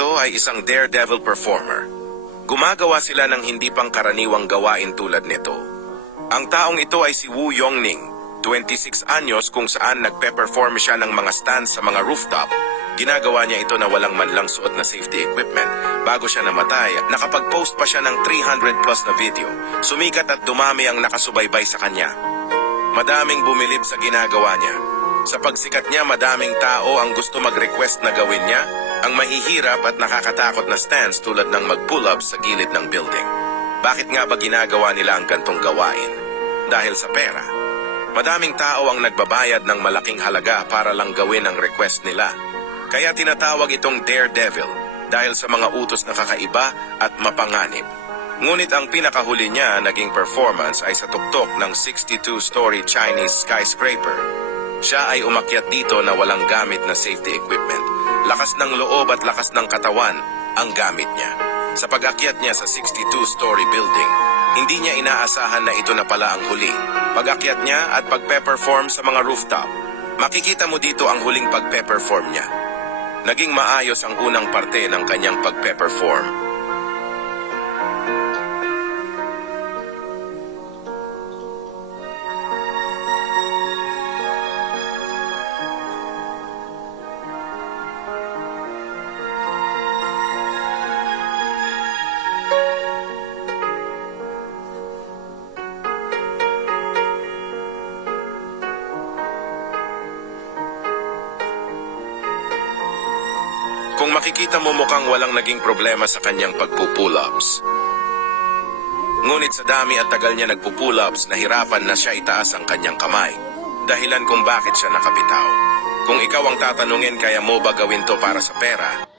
ito ay isang daredevil performer. Gumagawa sila ng hindi pangkaraniwang gawain tulad nito. Ang taong ito ay si Wu Yongning, 26 anyos, kung saan nagpe-perform siya ng mga stands sa mga rooftop. Ginagawa niya ito na walang man lang suot na safety equipment. Bago siya namatay, nakapag-post pa siya ng 300 plus na video. Sumikat at dumami ang nakasubaybay sa kanya. Madaming bumilib sa ginagawa niya. Sa pagsikat niya, madaming tao ang gusto mag-request na gawin niya ang mahihirap at nakakatakot na stands tulad ng mag-pull-ups sa gilid ng building. Bakit nga ba ginagawa nila ang gantong gawain? Dahil sa pera. Madaming tao ang nagbabayad ng malaking halaga para lang gawin ang request nila. Kaya tinatawag itong daredevil dahil sa mga utos na kakaiba at mapanganib. Ngunit ang pinakahuli niya naging performance ay sa tuktok ng 62-story Chinese skyscraper. Siya ay umakyat dito na walang gamit na safety equipment. Lakas ng loob at lakas ng katawan ang gamit niya. Sa pag-akyat niya sa 62-story building, hindi niya inaasahan na ito na pala ang huli. Pag-akyat niya at pagpe-perform sa mga rooftop, makikita mo dito ang huling pagpe-perform niya. Naging maayos ang unang parte ng kanyang pagpe-perform. Kung makikita mo, mukhang walang naging problema sa kanyang pagpupull-ups. Ngunit sa dami at tagal niya nagpupull-ups, nahirapan na siya itaas ang kanyang kamay. Dahilan kung bakit siya nakabitaw. Kung ikaw ang tatanungin, kaya mo ba gawin to para sa pera?